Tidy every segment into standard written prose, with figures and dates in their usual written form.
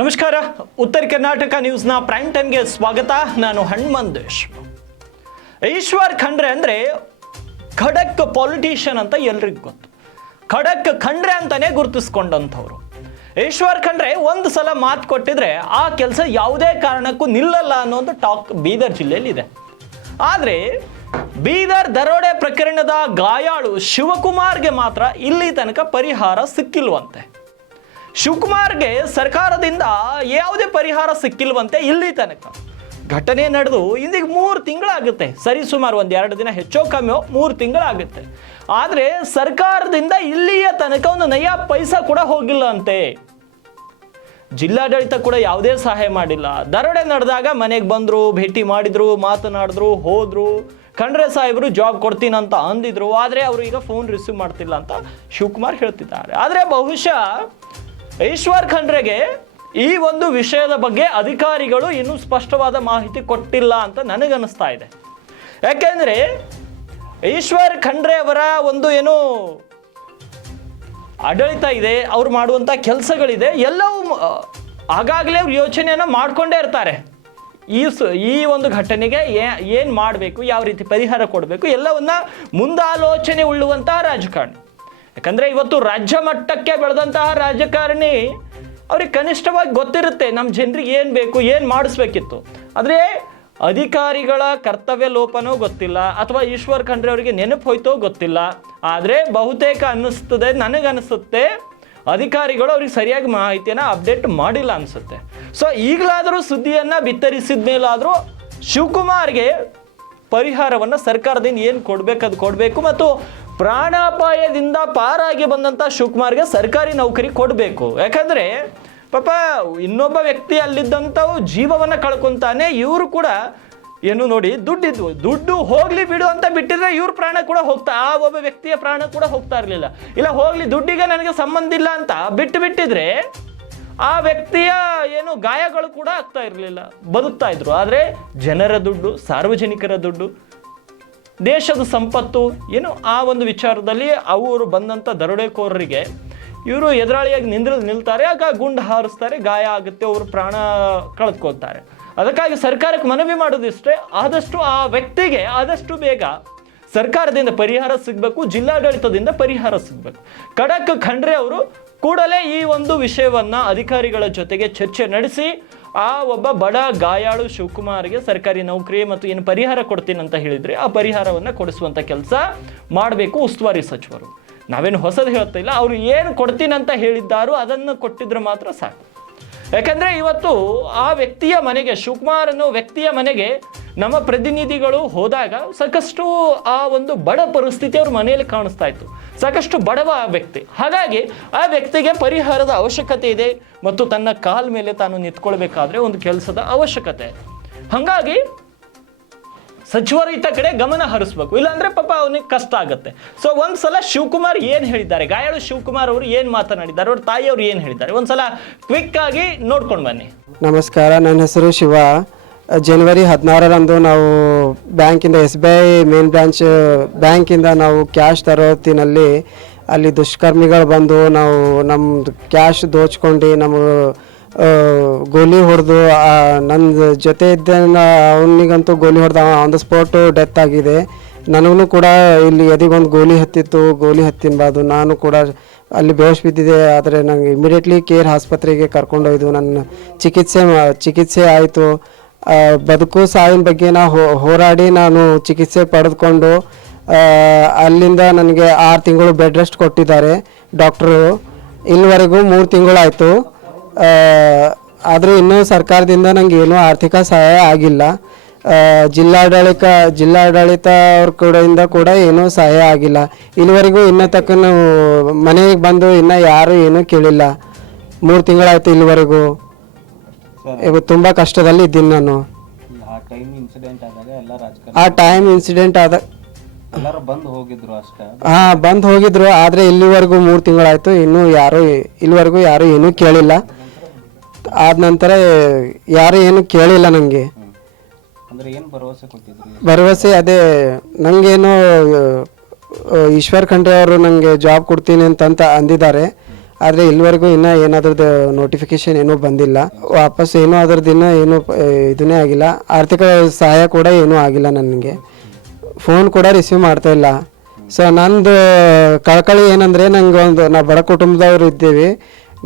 ನಮಸ್ಕಾರ. ಉತ್ತರ ಕರ್ನಾಟಕ ನ್ಯೂಸ್ನ ಪ್ರೈಮ್ ಟೈಮ್ಗೆ ಸ್ವಾಗತ. ನಾನು ಹನುಮಂತೇಶ್. ಈಶ್ವರ್ ಖಂಡ್ರೆ ಅಂದರೆ ಖಡಕ್ ಪೊಲಿಟಿಷಿಯನ್ ಅಂತ ಎಲ್ರಿಗೂ ಗೊತ್ತು. ಖಡಕ್ ಖಂಡ್ರೆ ಅಂತಾನೆ ಗುರುತಿಸ್ಕೊಂಡಂಥವ್ರು. ಈಶ್ವರ್ ಖಂಡ್ರೆ ಒಂದು ಸಲ ಮಾತು ಕೊಟ್ಟಿದ್ರೆ ಆ ಕೆಲಸ ಯಾವುದೇ ಕಾರಣಕ್ಕೂ ನಿಲ್ಲಲ್ಲ ಅನ್ನೋದು ಟಾಕ್ ಬೀದರ್ ಜಿಲ್ಲೆಯಲ್ಲಿದೆ. ಆದರೆ ಬೀದರ್ ದರೋಡೆ ಪ್ರಕರಣದ ಗಾಯಾಳು ಶಿವಕುಮಾರ್ಗೆ ಮಾತ್ರ ಇಲ್ಲಿ ತನಕ ಪರಿಹಾರ ಸಿಕ್ಕಿಲ್ವಂತೆ. ಶಿವಕುಮಾರ್ಗೆ ಸರ್ಕಾರದಿಂದ ಯಾವುದೇ ಪರಿಹಾರ ಸಿಕ್ಕಿಲ್ವಂತೆ ಇಲ್ಲಿ ತನಕ. ಘಟನೆ ನಡೆದು ಇಂದಿಗೆ 3 ತಿಂಗಳಾಗುತ್ತೆ. ಸರಿ, ಸುಮಾರು 1-2 ದಿನ ಹೆಚ್ಚೋ ಕಮ್ಮಿಯೋ 3 ತಿಂಗಳಾಗುತ್ತೆ. ಆದರೆ ಸರ್ಕಾರದಿಂದ ಇಲ್ಲಿಯ ತನಕ ಒಂದು ನಯಾ ಪೈಸಾ ಕೂಡ ಹೋಗಿಲ್ಲ ಅಂತೆ. ಜಿಲ್ಲಾಡಳಿತ ಕೂಡ ಯಾವುದೇ ಸಹಾಯ ಮಾಡಿಲ್ಲ. ದರೋಡೆ ನಡೆದಾಗ ಮನೆಗೆ ಬಂದರು, ಭೇಟಿ ಮಾಡಿದ್ರು, ಮಾತನಾಡಿದ್ರು, ಹೋದ್ರು. ಖಂಡ್ರೆ ಸಾಹೇಬರು ಜಾಬ್ ಕೊಡ್ತೀನಂತ ಅಂದಿದ್ರು. ಆದರೆ ಅವರು ಈಗ ಫೋನ್ ರಿಸೀವ್ ಮಾಡ್ತಿಲ್ಲ ಅಂತ ಶಿವಕುಮಾರ್ ಹೇಳ್ತಿದ್ದಾರೆ. ಆದರೆ ಬಹುಶಃ ಈಶ್ವರ್ ಖಂಡ್ರೆಗೆ ಈ ಒಂದು ವಿಷಯದ ಬಗ್ಗೆ ಅಧಿಕಾರಿಗಳು ಇನ್ನೂ ಸ್ಪಷ್ಟವಾದ ಮಾಹಿತಿ ಕೊಟ್ಟಿಲ್ಲ ಅಂತ ನನಗನ್ನಿಸ್ತಾ ಇದೆ. ಯಾಕೆಂದರೆ ಈಶ್ವರ್ ಖಂಡ್ರೆ ಅವರ ಒಂದು ಏನು ಆಡಳಿತ ಇದೆ, ಅವ್ರು ಮಾಡುವಂಥ ಕೆಲಸಗಳಿದೆ, ಎಲ್ಲವೂ ಆಗಾಗಲೇ ಅವ್ರು ಯೋಚನೆಯನ್ನು ಮಾಡಿಕೊಂಡೇ ಇರ್ತಾರೆ. ಈ ಒಂದು ಘಟನೆಗೆ ಏನು ಮಾಡಬೇಕು, ಯಾವ ರೀತಿ ಪರಿಹಾರ ಕೊಡಬೇಕು, ಎಲ್ಲವನ್ನ ಮುಂದಾಲೋಚನೆ ಉಳ್ಳುವಂತಹ ರಾಜಕಾರಣಿ. ಯಾಕಂದರೆ ಇವತ್ತು ರಾಜ್ಯ ಮಟ್ಟಕ್ಕೆ ಬೆಳೆದಂತಹ ರಾಜಕಾರಣಿ ಅವ್ರಿಗೆ ಕನಿಷ್ಠವಾಗಿ ಗೊತ್ತಿರುತ್ತೆ ನಮ್ಮ ಜನರಿಗೆ ಏನು ಬೇಕು, ಏನು ಮಾಡಿಸ್ಬೇಕಿತ್ತು. ಆದರೆ ಅಧಿಕಾರಿಗಳ ಕರ್ತವ್ಯ ಲೋಪನೋ ಗೊತ್ತಿಲ್ಲ, ಅಥವಾ ಈಶ್ವರ್ ಖಂಡ್ರೆ ಅವರಿಗೆ ನೆನಪು ಹೋಯ್ತೋ ಗೊತ್ತಿಲ್ಲ. ಆದರೆ ಬಹುತೇಕ ನನಗನ್ನಿಸುತ್ತೆ ಅಧಿಕಾರಿಗಳು ಅವ್ರಿಗೆ ಸರಿಯಾಗಿ ಮಾಹಿತಿಯನ್ನು ಅಪ್ಡೇಟ್ ಮಾಡಿಲ್ಲ ಅನಿಸುತ್ತೆ. ಸೊ ಈಗಲಾದರೂ ಸುದ್ದಿಯನ್ನು ಬಿತ್ತರಿಸಿದ ಮೇಲಾದರೂ ಶಿವಕುಮಾರ್ಗೆ ಪರಿಹಾರವನ್ನು ಸರ್ಕಾರದಿಂದ ಏನು ಕೊಡಬೇಕು ಅದು ಕೊಡಬೇಕು, ಮತ್ತು ಪ್ರಾಣಾಪಾಯದಿಂದ ಪಾರಾಗಿ ಬಂದಂಥ ಶಿವಕುಮಾರ್ಗೆ ಸರ್ಕಾರಿ ನೌಕರಿ ಕೊಡಬೇಕು. ಯಾಕಂದರೆ ಪಾಪ ಇನ್ನೊಬ್ಬ ವ್ಯಕ್ತಿ ಅಲ್ಲಿದ್ದಂಥವು ಜೀವವನ್ನು ಕಳ್ಕೊತಾನೆ. ಇವರು ಕೂಡ ಏನು ನೋಡಿ, ದುಡ್ಡು ಹೋಗ್ಲಿ ಬಿಡು ಅಂತ ಬಿಟ್ಟಿದ್ರೆ ಇವ್ರ ಪ್ರಾಣ ಕೂಡ ಆ ಒಬ್ಬ ವ್ಯಕ್ತಿಯ ಪ್ರಾಣ ಕೂಡ ಹೋಗ್ತಾ ಇರಲಿಲ್ಲ. ಇಲ್ಲ ಹೋಗ್ಲಿ, ದುಡ್ಡಿಗೆ ನನಗೆ ಸಂಬಂಧ ಇಲ್ಲ ಅಂತ ಬಿಟ್ಟಿದ್ರೆ ಆ ವ್ಯಕ್ತಿಯ ಏನು ಗಾಯಗಳು ಕೂಡ ಆಗ್ತಾ ಇರಲಿಲ್ಲ, ಬದುಕ್ತಾ ಇದ್ರು. ಆದರೆ ಜನರ ದುಡ್ಡು, ಸಾರ್ವಜನಿಕರ ದುಡ್ಡು, ದೇಶದ ಸಂಪತ್ತು ಏನು ಆ ಒಂದು ವಿಚಾರದಲ್ಲಿ ಅವರು ಬಂದಂಥ ದರೋಡೆಕೋರರಿಗೆ ಇವರು ಎದುರಾಳಿಯಾಗಿ ನಿಲ್ತಾರೆ. ಆಗ ಗುಂಡು ಹಾರಿಸ್ತಾರೆ, ಗಾಯ ಆಗುತ್ತೆ, ಅವರು ಪ್ರಾಣ ಕಳೆದುಕೊಳ್ತಾರೆ. ಅದಕ್ಕಾಗಿ ಸರ್ಕಾರಕ್ಕೆ ಮನವಿ ಮಾಡೋದಿಷ್ಟೇ, ಆದಷ್ಟು ಆ ವ್ಯಕ್ತಿಗೆ ಆದಷ್ಟು ಬೇಗ ಸರ್ಕಾರದಿಂದ ಪರಿಹಾರ ಸಿಗಬೇಕು, ಜಿಲ್ಲಾಡಳಿತದಿಂದ ಪರಿಹಾರ ಸಿಗಬೇಕು. ಖಡಕ್ ಖಂಡ್ರೆ ಅವರು ಕೂಡಲೇ ಈ ಒಂದು ವಿಷಯವನ್ನು ಅಧಿಕಾರಿಗಳ ಜೊತೆಗೆ ಚರ್ಚೆ ನಡೆಸಿ ಆ ಒಬ್ಬ ಬಡ ಗಾಯಾಳು ಶಿವಕುಮಾರ್ಗೆ ಸರ್ಕಾರಿ ನೌಕರಿ ಮತ್ತು ಏನು ಪರಿಹಾರ ಕೊಡ್ತೀನಿ ಅಂತ ಹೇಳಿದರೆ ಆ ಪರಿಹಾರವನ್ನು ಕೊಡಿಸುವಂಥ ಕೆಲಸ ಮಾಡಬೇಕು ಉಸ್ತುವಾರಿ ಸಚಿವರು. ನಾವೇನು ಹೊಸದು ಹೇಳ್ತಾ ಇಲ್ಲ, ಅವರು ಏನು ಕೊಡ್ತೀನಂತ ಹೇಳಿದ್ದಾರೋ ಅದನ್ನು ಕೊಟ್ಟಿದ್ರೆ ಮಾತ್ರ ಸಾಕು. ಯಾಕಂದರೆ ಇವತ್ತು ಆ ವ್ಯಕ್ತಿಯ ಮನೆಗೆ, ಶಿವಕುಮಾರ್ ಅನ್ನೋ ವ್ಯಕ್ತಿಯ ಮನೆಗೆ ನಮ್ಮ ಪ್ರತಿನಿಧಿಗಳು ಹೋದಾಗ ಸಾಕಷ್ಟು ಆ ಒಂದು ಬಡ ಪರಿಸ್ಥಿತಿ ಅವ್ರ ಮನೆಯಲ್ಲಿ ಕಾಣಿಸ್ತಾ ಇತ್ತು. ಸಾಕಷ್ಟು ಬಡವ ವ್ಯಕ್ತಿ. ಹಾಗಾಗಿ ಆ ವ್ಯಕ್ತಿಗೆ ಪರಿಹಾರದ ಅವಶ್ಯಕತೆ ಇದೆ ಮತ್ತು ತನ್ನ ಕಾಲ ಮೇಲೆ ತಾನು ನಿಂತ್ಕೊಳ್ಬೇಕಾದ್ರೆ ಒಂದು ಕೆಲಸದ ಅವಶ್ಯಕತೆ. ಹಾಗಾಗಿ ಸಚಿವರು ಈತ ಕಡೆ ಗಮನ ಹರಿಸ್ಬೇಕು, ಇಲ್ಲಾಂದ್ರೆ ಪಾಪ ಅವನಿಗೆ ಕಷ್ಟ ಆಗುತ್ತೆ. ಸೊ ಒಂದ್ಸಲ ಶಿವಕುಮಾರ್ ಏನು ಹೇಳಿದ್ದಾರೆ, ಗಾಯಾಳು ಶಿವಕುಮಾರ್ ಅವರು ಏನು ಮಾತನಾಡಿದ್ದಾರೆ, ಅವ್ರ ತಾಯಿಯವರು ಏನು ಹೇಳಿದ್ದಾರೆ, ಒಂದ್ಸಲ ಕ್ವಿಕ್ ಆಗಿ ನೋಡ್ಕೊಂಡು ಬನ್ನಿ. ನಮಸ್ಕಾರ, ನನ್ನ ಹೆಸರು ಶಿವ. ಜನವರಿ 16ರಂದು ನಾವು ಬ್ಯಾಂಕಿಂದ SBI ಮೇನ್ ಬ್ರಾಂಚ್ ಬ್ಯಾಂಕಿಂದ ನಾವು ಕ್ಯಾಶ್ ತರೋತಿನಲ್ಲಿ ಅಲ್ಲಿ ದುಷ್ಕರ್ಮಿಗಳು ಬಂದು ನಾವು ನಮ್ಮದು ಕ್ಯಾಶ್ ದೋಚ್ಕೊಂಡು ನಮಗೆ ಗೋಲಿ ಹೊಡೆದು ನನ್ನ ಜೊತೆ ಇದ್ದ ಅವನಿಗಂತೂ ಗೋಲಿ ಹೊಡೆದ ಆನ್ ದ ಸ್ಪಾಟ್ ಡೆತ್ ಆಗಿದೆ. ನನಗೂ ಕೂಡ ಇಲ್ಲಿ ಎದೆಗೊಂದು ಗೋಲಿ ಹತ್ತಿತ್ತು. ಗೋಲಿ ಹತ್ತಿನಬಾರ್ದು ನಾನು ಕೂಡ ಅಲ್ಲಿ ಬೇಹೋಶ್ ಬಿದ್ದಿದೆ. ಆದರೆ ನನಗೆ ಇಮಿಡಿಯೇಟ್ಲಿ ಕೇರ್ ಆಸ್ಪತ್ರೆಗೆ ಕರ್ಕೊಂಡೊಯ್ದು ನನ್ನ ಚಿಕಿತ್ಸೆ ಆಯಿತು. ಬದುಕು ಸಾವಿನ ಬಗ್ಗೆ ಹೋರಾಡಿ ನಾನು ಚಿಕಿತ್ಸೆ ಪಡೆದುಕೊಂಡು ಅಲ್ಲಿಂದ ನನಗೆ 6 ತಿಂಗಳು ಬೆಡ್ ರೆಸ್ಟ್ ಕೊಟ್ಟಿದ್ದಾರೆ ಡಾಕ್ಟ್ರು. ಇಲ್ಲಿವರೆಗೂ 3 ತಿಂಗಳಾಯಿತು. ಆದರೂ ಇನ್ನೂ ಸರ್ಕಾರದಿಂದ ನನಗೆ ಏನೂ ಆರ್ಥಿಕ ಸಹಾಯ ಆಗಿಲ್ಲ. ಜಿಲ್ಲಾಡಳಿತ ಅವ್ರ ಕಡೆಯಿಂದ ಕೂಡ ಏನೂ ಸಹಾಯ ಆಗಿಲ್ಲ. ಇಲ್ಲಿವರೆಗೂ ಇನ್ನೂ ತಕ್ಕ ಮನೆಗೆ ಬಂದು ಇನ್ನೂ ಯಾರೂ ಏನೂ ಕೇಳಿಲ್ಲ. 3 ತಿಂಗಳಾಯಿತು ಇಲ್ಲಿವರೆಗೂ. ತುಂಬ ಕಷ್ಟದಲ್ಲಿ ಇದ್ದೀನಿ ನಾನು. ಆ ಟೈಮ್ ಇನ್ಸಿಡೆಂಟ್ ಆದಾಗ ಬಂದು ಹೋಗಿದ್ರು. ಆದರೆ ಇಲ್ಲಿವರೆಗೂ 3 ತಿಂಗಳಾಯಿತು, ಇನ್ನೂ ಇಲ್ಲಿವರೆಗೂ ಯಾರೂ ಏನೂ ಕೇಳಿಲ್ಲ. ಆದ ನಂತರ ಯಾರು ಏನು ಕೇಳಿಲ್ಲ ನನಗೆ. ಭರವಸೆ ಅದೇ ನನಗೇನು ಈಶ್ವರ್ ಖಂಡ್ರೆ ಅವರು ನನಗೆ ಜಾಬ್ ಕೊಡ್ತೀನಿ ಅಂತ ಅಂದಿದ್ದಾರೆ. ಆದರೆ ಇಲ್ಲಿವರೆಗೂ ಇನ್ನೂ ಏನಾದ್ರದ್ದು ನೋಟಿಫಿಕೇಶನ್ ಏನೂ ಬಂದಿಲ್ಲ. ವಾಪಸ್ ಏನೂ ಅದ್ರದ್ದು ಇನ್ನೂ ಏನೂ ಇದನ್ನೇ ಆಗಿಲ್ಲ. ಆರ್ಥಿಕ ಸಹಾಯ ಕೂಡ ಏನೂ ಆಗಿಲ್ಲ. ನನಗೆ ಫೋನ್ ಕೂಡ ರಿಸೀವ್ ಮಾಡ್ತಾ ಇಲ್ಲ. ಸೊ ನಂದು ಕಳಕಳಿ ಏನಂದರೆ, ನಂಗೆ ನಾವು ಬಡ ಕುಟುಂಬದವ್ರು ಇದ್ದೀವಿ.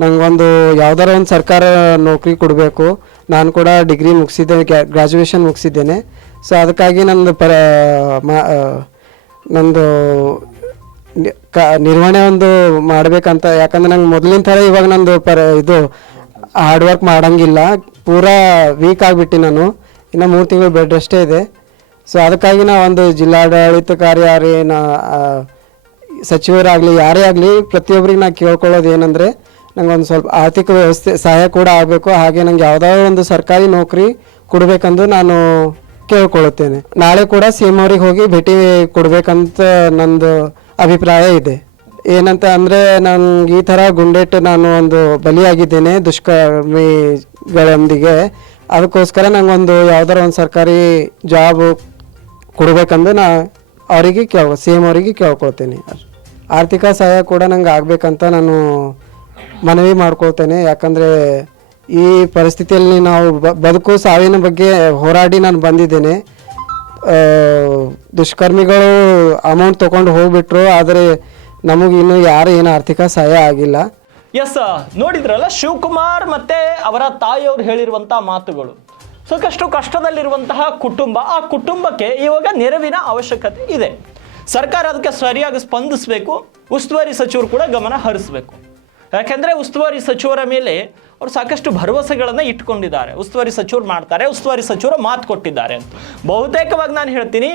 ನಂಗೊಂದು ಯಾವ್ದಾರ ಒಂದು ಸರ್ಕಾರ ನೌಕರಿ ಕೊಡಬೇಕು. ನಾನು ಕೂಡ ಡಿಗ್ರಿ ಮುಗಿಸಿದ್ದೆ, ಗ್ರ್ಯಾಜುಯೇಷನ್ ಮುಗಿಸಿದ್ದೇನೆ. ಸೊ ಅದಕ್ಕಾಗಿ ನಂದು ನಿರ್ವಹಣೆ ಒಂದು ಮಾಡಬೇಕಂತ. ಯಾಕಂದ್ರೆ ನಂಗೆ ಮೊದಲಿನ ಥರ ಇವಾಗ ನಂದು ಇದು ಹಾರ್ಡ್ ವರ್ಕ್ ಮಾಡೋಂಗಿಲ್ಲ. ಪೂರಾ ವೀಕ್ ಆಗಿಬಿಟ್ಟು ನಾನು. ಇನ್ನು 3 ತಿಂಗಳು ಬೆಡ್ ರೆಸ್ಟೇ ಇದೆ. ಸೊ ಅದಕ್ಕಾಗಿ ನಾವು ಒಂದು ಜಿಲ್ಲಾಡಳಿತಕಾರಿ ಸಚಿವರಾಗಲಿ ಯಾರೇ ಆಗಲಿ ಪ್ರತಿಯೊಬ್ಬರಿಗೆ ನಾನು ಕೇಳ್ಕೊಳ್ಳೋದು ಏನಂದರೆ, ನಂಗೊಂದು ಸ್ವಲ್ಪ ಆರ್ಥಿಕ ವ್ಯವಸ್ಥೆ ಸಹಾಯ ಕೂಡ ಆಗಬೇಕು. ಹಾಗೆ ನಂಗೆ ಯಾವುದಾದ್ರು ಒಂದು ಸರ್ಕಾರಿ ನೌಕರಿ ಕೊಡಬೇಕೆಂದು ನಾನು ಕೇಳ್ಕೊಳ್ಳುತ್ತೇನೆ. ನಾಳೆ ಕೂಡ CM ಅವ್ರಿಗೆ ಹೋಗಿ ಭೇಟಿ ಕೊಡಬೇಕಂತ ನಂದು ಅಭಿಪ್ರಾಯ ಇದೆ. ಏನಂತ ಅಂದರೆ, ನಂಗೆ ಈ ಥರ ಗುಂಡೇಟು ನಾನು ಒಂದು ಬಲಿಯಾಗಿದ್ದೇನೆ ದುಷ್ಕರ್ಮಿಗಳೊಂದಿಗೆ. ಅದಕ್ಕೋಸ್ಕರ ನಂಗೊಂದು ಯಾವ್ದಾರ ಒಂದು ಸರ್ಕಾರಿ ಜಾಬ್ ಕೊಡಬೇಕಂದು ಅವರಿಗೆ CM ಅವರಿಗೆ ಕೇಳ್ಕೊಳ್ತೇನೆ. ಆರ್ಥಿಕ ಸಹಾಯ ಕೂಡ ನಂಗೆ ಆಗಬೇಕಂತ ನಾನು ಮನವಿ ಮಾಡ್ಕೊಳ್ತೇನೆ. ಯಾಕಂದರೆ ಈ ಪರಿಸ್ಥಿತಿಯಲ್ಲಿ ನಾವು ಬದುಕು ಸಾವಿನ ಬಗ್ಗೆ ಹೋರಾಡಿ ನಾನು ಬಂದಿದ್ದೇನೆ. ದುಷ್ಕರ್ಮಿಗಳು ಅಮೌಂಟ್ ತೊಗೊಂಡು ಹೋಗ್ಬಿಟ್ರು, ಆದರೆ ನಮಗೆ ಇನ್ನೂ ಯಾರು ಏನು ಆರ್ಥಿಕ ಸಹಾಯ ಆಗಿಲ್ಲ. ಎಸ್, ನೋಡಿದ್ರಲ್ಲ ಶಿವಕುಮಾರ್ ಮತ್ತೆ ಅವರ ತಾಯಿಯವರು ಹೇಳಿರುವಂಥ ಮಾತುಗಳು. ಸಾಕಷ್ಟು ಕಷ್ಟದಲ್ಲಿರುವಂತಹ ಕುಟುಂಬ, ಆ ಕುಟುಂಬಕ್ಕೆ ಇವಾಗ ನೆರವಿನ ಅವಶ್ಯಕತೆ ಇದೆ. ಸರ್ಕಾರ ಅದಕ್ಕೆ ಸರಿಯಾಗಿ ಸ್ಪಂದಿಸಬೇಕು. ಉಸ್ತುವಾರಿ ಸಚಿವರು ಕೂಡ ಗಮನ ಹರಿಸಬೇಕು. ಯಾಕೆಂದರೆ ಉಸ್ತುವಾರಿ ಸಚಿವರ ಮೇಲೆ ಅವರು ಸಾಕಷ್ಟು ಭರವಸೆಗಳನ್ನು ಇಟ್ಕೊಂಡಿದ್ದಾರೆ. ಉಸ್ತುವಾರಿ ಸಚಿವರು ಮಾಡ್ತಾರೆ, ಉಸ್ತುವಾರಿ ಸಚಿವರು ಮಾತು ಕೊಟ್ಟಿದ್ದಾರೆ ಅಂತ. ಬಹುತೇಕವಾಗಿ ನಾನು ಹೇಳ್ತೀನಿ,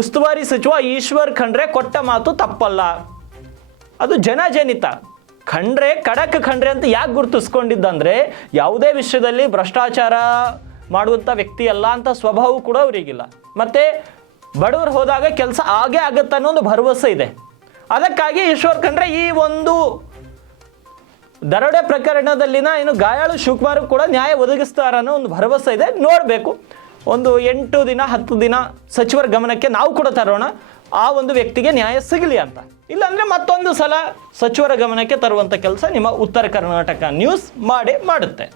ಉಸ್ತುವಾರಿ ಸಚಿವ ಈಶ್ವರ್ ಖಂಡ್ರೆ ಕೊಟ್ಟ ಮಾತು ತಪ್ಪಲ್ಲ. ಅದು ಜನಜನಿತ. ಖಂಡ್ರೆ ಖಡಕ್ ಖಂಡ್ರೆ ಅಂತ ಯಾಕೆ ಗುರುತಿಸ್ಕೊಂಡಿದ್ದಂದರೆ, ಯಾವುದೇ ವಿಷಯದಲ್ಲಿ ಭ್ರಷ್ಟಾಚಾರ ಮಾಡುವಂಥ ವ್ಯಕ್ತಿ ಅಲ್ಲ ಅಂತ ಸ್ವಭಾವ ಕೂಡ ಅವರಿಗಿಲ್ಲ. ಮತ್ತು ಬಡವರು ಹೋದಾಗ ಕೆಲಸ ಆಗೇ ಆಗುತ್ತೆ ಅನ್ನೋ ಒಂದು ಭರವಸೆ ಇದೆ. ಅದಕ್ಕಾಗಿ ಈಶ್ವರ್ ಖಂಡ್ರೆ ಈ ಒಂದು ದರೋಡೆ ಪ್ರಕರಣದಲ್ಲಿನ ಏನು ಗಾಯಾಳು ಶಿವಕುಮಾರ್ ಕೂಡ ನ್ಯಾಯ ಒದಗಿಸ್ತಾರ ಅನ್ನೋ ಒಂದು ಭರವಸೆ ಇದೆ. ನೋಡಬೇಕು, ಒಂದು 8 ದಿನ 10 ದಿನ ಸಚಿವರ ಗಮನಕ್ಕೆ ನಾವು ಕೂಡ ತರೋಣ, ಆ ಒಂದು ವ್ಯಕ್ತಿಗೆ ನ್ಯಾಯ ಸಿಗಲಿ ಅಂತ. ಇಲ್ಲಾಂದರೆ ಮತ್ತೊಂದು ಸಲ ಸಚಿವರ ಗಮನಕ್ಕೆ ತರುವಂಥ ಕೆಲಸ ನಿಮ್ಮ ಉತ್ತರ ಕರ್ನಾಟಕ ನ್ಯೂಸ್ ಮಾಡುತ್ತೆ.